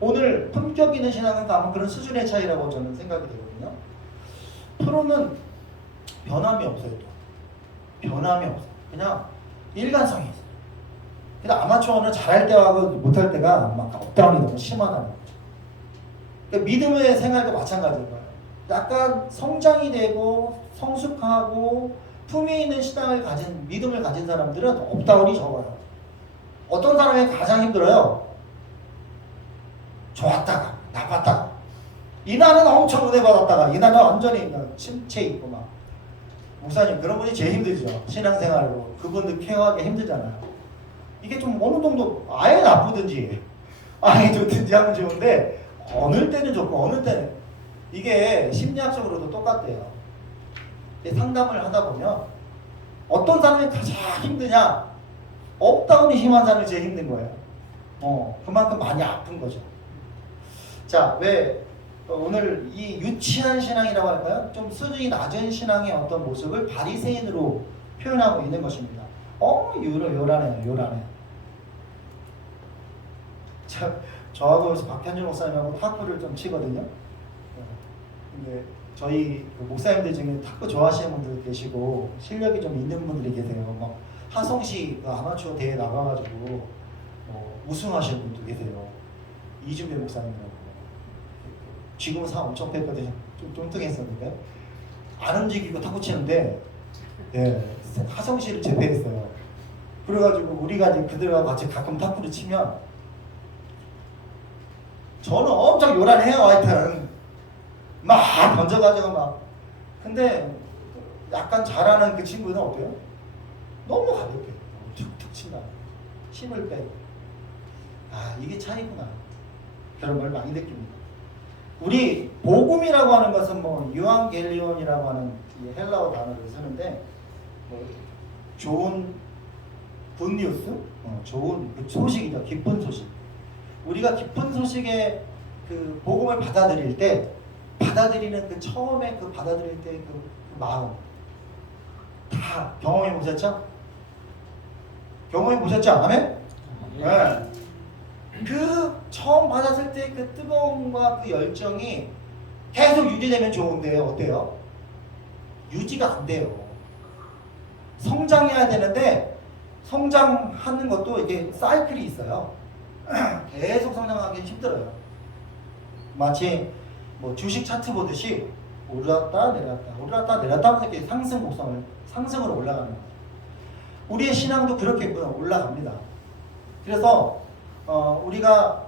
오늘 품격 있는 신앙은 아마 그런 수준의 차이라고 저는 생각이 되거든요. 프로는 변함이 없어요. 또. 변함이 없어요. 그냥 일관성이 있어요. 근데 아마추어는 잘할 때하고 못할 때가 막 업다운이 너무 심하다는 거죠. 그러니까 믿음의 생활도 마찬가지일 거예요. 약간 성장이 되고 성숙하고 품위 있는 신앙을 가진, 믿음을 가진 사람들은 업다운이 적어요. 어떤 사람이 가장 힘들어요? 좋았다가 나빴다가, 이날은 엄청 은혜 받았다가 이날은 완전히 침체 있고 막. 목사님, 그런 분이 제일 힘들죠. 신앙생활로 그분들 케어하기 힘들잖아요. 이게 좀 어느 정도 아예 나쁘든지 아예 좋든지 하면 좋은데, 어느 때는 좋고 어느 때는, 이게 심리학적으로도 똑같대요. 상담을 하다 보면 어떤 사람이 가장 힘드냐? 업다운이 심한 사람이 제일 힘든 거예요. 그만큼 많이 아픈 거죠. 자, 왜 오늘 이 유치한 신앙이라고 할까요? 좀 수준이 낮은 신앙의 어떤 모습을 바리새인으로 표현하고 있는 것입니다. 요란해요. 저하고 박현준 목사님하고 탁구를 좀 치거든요. 근데 저희 그 목사님들 중에 탁구 좋아하시는 분들 계시고 실력이 좀 있는 분들이 계세요. 막 하성시 그 아마추어 대회 나가가지고 우승하시는 분도 계세요. 이준배 목사님이라고. 지금은 상 엄청 뺐거든요. 좀 뚱뚱했었는데 안 움직이고 탁구 치는데, 예, 하성시를 제패했어요. 그래가지고 우리가 이제 그들과 같이 가끔 탁구를 치면 저는 엄청 요란해요. 하여튼 막 던져가지고 막. 근데 약간 잘하는 그 친구는 어때요? 너무 가볍게 툭툭 친다. 힘을 빼고. 아, 이게 차이구나. 그런 걸 많이 느낍니다. 우리 복음이라고 하는 것은 뭐 유앙겔리온이라고 하는 헬라어 단어를 쓰는데, 뭐 좋은 굿뉴스, 좋은 소식이죠. 기쁜 소식. 우리가 기쁜 소식의 그 복음을 받아들일 때, 받아들이는 그 처음에 그 받아들일 때 그 마음 다 경험해 보셨죠? 경험해 보셨죠? 아멘? 네. 그 처음 받았을 때 그 뜨거움과 그 열정이 계속 유지되면 좋은데 어때요? 유지가 안 돼요. 성장해야 되는데 성장하는 것도 이게 사이클이 있어요. 계속 성장하기 힘들어요. 마치 뭐 주식 차트 보듯이 올랐다 내렸다 하면서 이렇게 상승으로 올라가는 거예요. 우리의 신앙도 그렇게 올라갑니다. 그래서 우리가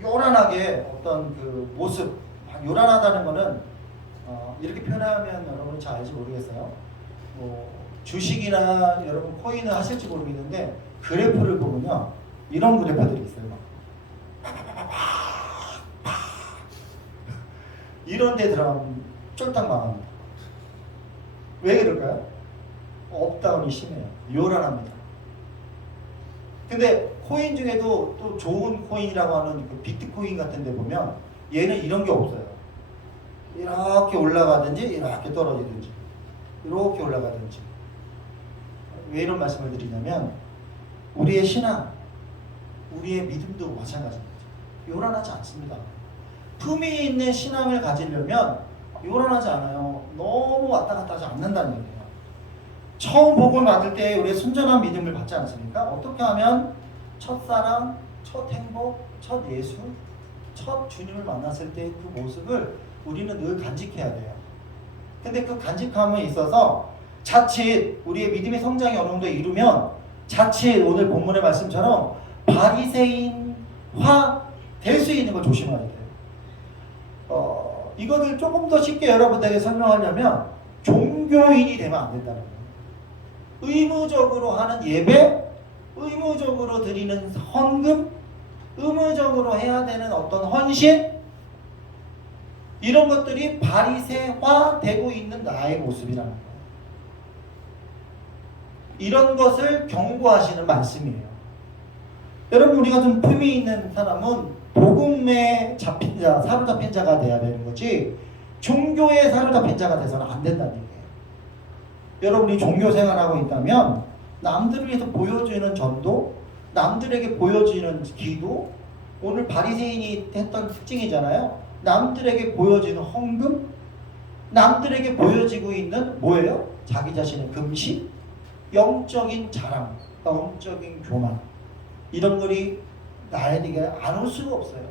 요란하게 어떤 그 모습, 요란하다는 거는 이렇게 표현하면 여러분이 잘 알지 모르겠어요. 뭐 주식이나 여러분 코인을 하실지 모르겠는데 그래프를 보면요, 이런 그래프들이 있어요. 이런 데 들어가면 쫄딱 망합니다. 왜 그럴까요? 업다운이 심해요. 요란합니다. 근데 코인 중에도 또 좋은 코인이라고 하는 그 비트코인 같은 데 보면 얘는 이런 게 없어요. 이렇게 올라가든지 이렇게 떨어지든지 이렇게 올라가든지. 왜 이런 말씀을 드리냐면 우리의 신앙, 우리의 믿음도 마찬가지입니다. 요란하지 않습니다. 품위 있는 신앙을 가지려면 요란하지 않아요. 너무 왔다 갔다 하지 않는다는 얘기예요. 처음 복음을 받을 때 우리의 순전한 믿음을 받지 않습니까? 어떻게 하면 첫사랑, 첫 행복, 첫 예수, 첫 주님을 만났을 때 그 모습을 우리는 늘 간직해야 돼요. 근데 그 간직함에 있어서 자칫 우리의 믿음의 성장이 어느 정도 이루면 자칫 오늘 본문의 말씀처럼 바리새인화 될 수 있는 걸 조심해야 돼요. 이거를 조금 더 쉽게 여러분들에게 설명하려면 종교인이 되면 안 된다는 거예요. 의무적으로 하는 예배, 의무적으로 드리는 헌금, 의무적으로 해야 되는 어떤 헌신, 이런 것들이 바리새화 되고 있는 나의 모습이라는 거예요. 이런 것을 경고하시는 말씀이에요. 여러분, 우리가 좀 품위 있는 사람은 복음에 잡힌 자, 사로잡힌 자가 돼야 되는 거지 종교에 사로잡힌 자가 돼서는 안 된다는 얘기예요. 여러분이 종교 생활하고 있다면 남들을 위해서 보여주는 전도, 남들에게 보여지는 기도, 오늘 바리새인이 했던 특징이잖아요. 남들에게 보여지는 헌금, 남들에게 보여지고 있는 뭐예요? 자기 자신의 금식, 영적인 자랑, 영적인 교만, 이런 것이 나에게 안 올 수가 없어요.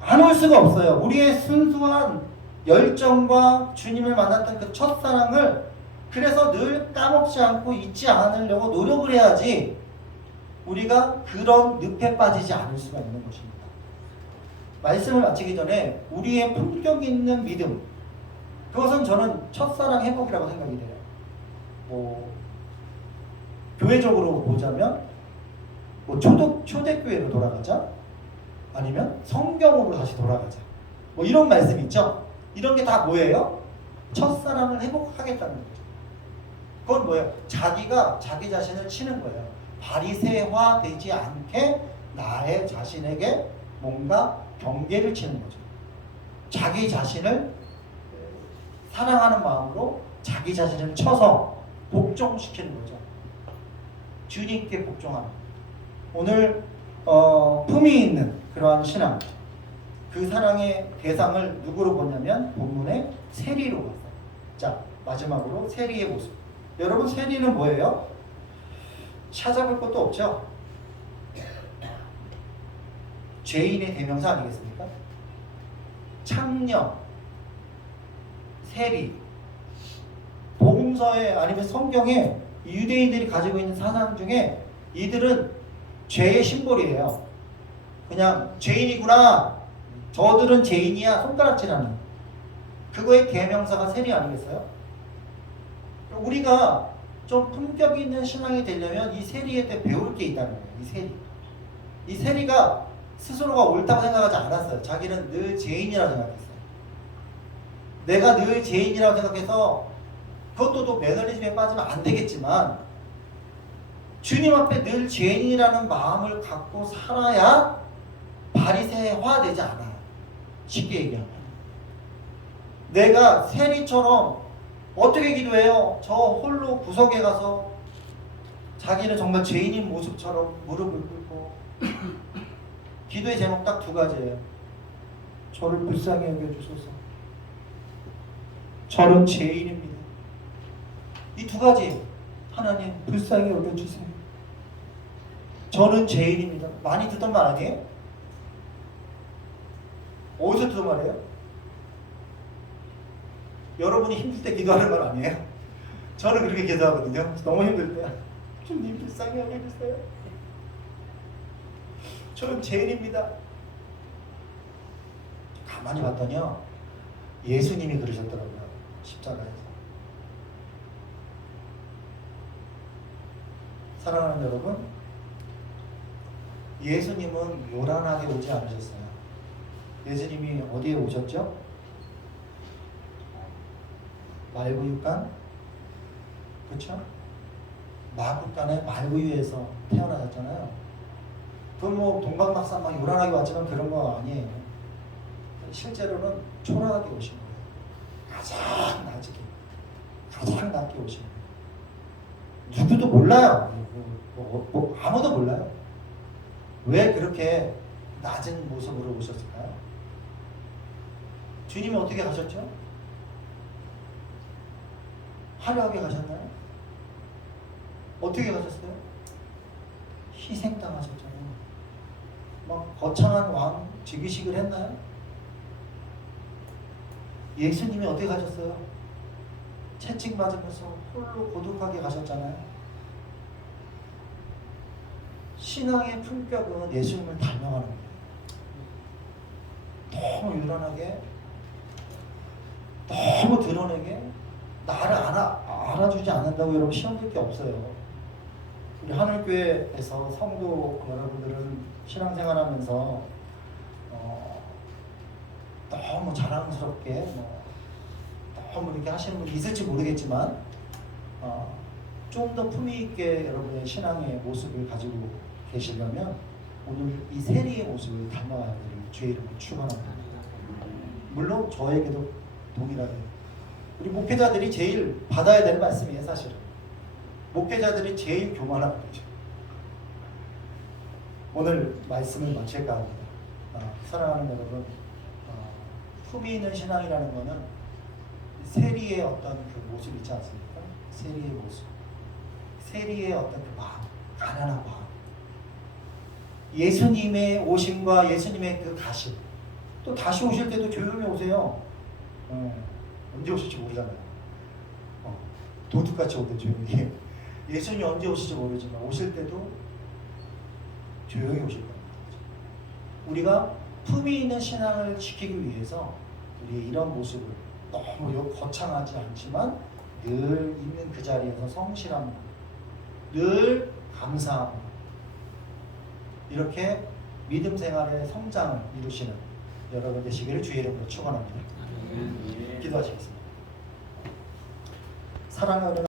안 올 수가 없어요. 우리의 순수한 열정과 주님을 만났던 그 첫사랑을 그래서 늘 까먹지 않고 잊지 않으려고 노력을 해야지 우리가 그런 늪에 빠지지 않을 수가 있는 것입니다. 말씀을 마치기 전에 우리의 품격 있는 믿음, 그것은 저는 첫사랑 회복이라고 생각이 돼요. 교회적으로 보자면 초대교회로 돌아가자, 아니면 성경으로 다시 돌아가자, 이런 말씀 있죠. 이런 게 다 뭐예요? 첫사랑을 회복하겠다는 거죠. 그건 뭐예요? 자기가 자기 자신을 치는 거예요. 바리새화 되지 않게 나의 자신에게 뭔가 경계를 치는 거죠. 자기 자신을 사랑하는 마음으로 자기 자신을 쳐서 복종시키는 거죠. 주님께 복종하는. 오늘 품위 있는 그러한 신앙, 그 사랑의 대상을 누구로 보냐면 본문의 세리로 봤어요. 자, 마지막으로 세리의 모습. 여러분, 세리는 뭐예요? 찾아볼 것도 없죠. 죄인의 대명사 아니겠습니까? 창녀, 세리. 복음서에 아니면 성경에 유대인들이 가지고 있는 사상 중에 이들은 죄의 심볼이에요. 그냥 죄인이구나, 저들은 죄인이야, 손가락질하는 그거의 대명사가 세리 아니겠어요? 우리가 좀 품격 있는 신앙이 되려면 이 세리한테 배울 게 있다는 거예요. 이 세리가 스스로가 옳다고 생각하지 않았어요. 자기는 늘 죄인이라고 생각했어요. 내가 늘 죄인이라고 생각해서 그것도 또 매너리즘에 빠지면 안 되겠지만 주님 앞에 늘 죄인이라는 마음을 갖고 살아야 바리새화 되지 않아요. 쉽게 얘기하면 내가 세리처럼 어떻게 기도해요? 저 홀로 구석에 가서 자기는 정말 죄인인 모습처럼 무릎을 꿇고 기도의 제목 딱 두 가지예요. 저를 불쌍히 여겨주소서. 저는 죄인입니다. 이 두 가지. 하나님 불쌍히 여겨주세요. 저는 죄인입니다. 많이 듣던 말 아니에요? 어디서 듣던 말이에요? 여러분이 힘들 때 기도하는 말 아니에요? 저는 그렇게 기도하거든요. 너무 힘들 때 주님 불쌍히 여겨주세요. 저는 죄인입니다. 가만히 봤더니요, 예수님이 그러셨더라고요. 십자가에서. 사랑하는 여러분, 예수님은 요란하게 오지 않으셨어요. 예수님이 어디에 오셨죠? 말구육간? 그렇죠? 마구간의 말구유에서 태어나셨잖아요. 그건 동방박산 막 요란하게 왔지만 그런 거 아니에요. 실제로는 초라하게 오신 거예요. 가장 낮게, 가장 낮게 오신 거예요. 누구도 몰라요. 아무도 몰라요. 왜 그렇게 낮은 모습으로 오셨을까요? 주님이 어떻게 가셨죠? 화려하게 가셨나요? 어떻게 가셨어요? 희생당하셨잖아요. 막 거창한 왕 즉위식을 했나요? 예수님이 어떻게 가셨어요? 채찍맞으면서 홀로 고독하게 가셨잖아요. 신앙의 품격은 예수님을 닮아가는 거예요. 너무 유난하게, 너무 드러내게 나를 알아주지 않는다고 여러분 시험 볼 게 없어요. 우리 하늘교회에서 성도 여러분들은 신앙생활하면서 너무 자랑스럽게 너무 이렇게 하시는 분이 있을지 모르겠지만 좀 더 품위 있게 여러분의 신앙의 모습을 가지고 계시려면 오늘 이 세리의 모습을 닮아야 될 주의 이름으로 축원합니다. 물론 저에게도 동일하게 우리 목회자들이 제일 받아야 되는 말씀이에요. 사실은 목회자들이 제일 교만한 거죠. 오늘 말씀을 마칠까 합니다. 사랑하는 여러분, 품위 있는 신앙이라는 것은 세리의 어떤 그 모습 있지 않습니까? 세리의 모습, 세리의 어떤 그 마음, 가난한 마음, 예수님의 오심과 예수님의 그 가심, 또 다시 오실 때도 조용히 오세요. 언제 오실지 모르잖아요. 도둑같이 오대 조용히. 예수님이 언제 오실지 모르지만 오실 때도 조용히 오실 겁니다. 우리가 품위 있는 신앙을 지키기 위해서 우리의 이런 모습을 너무 거창하지 않지만 늘 있는 그 자리에서 성실함, 늘 감사함, 이렇게 믿음 생활의 성장을 이루시는 여러분 되시기를 주의 이름으로 축원합니다. 기도하시겠습니다. 사랑하는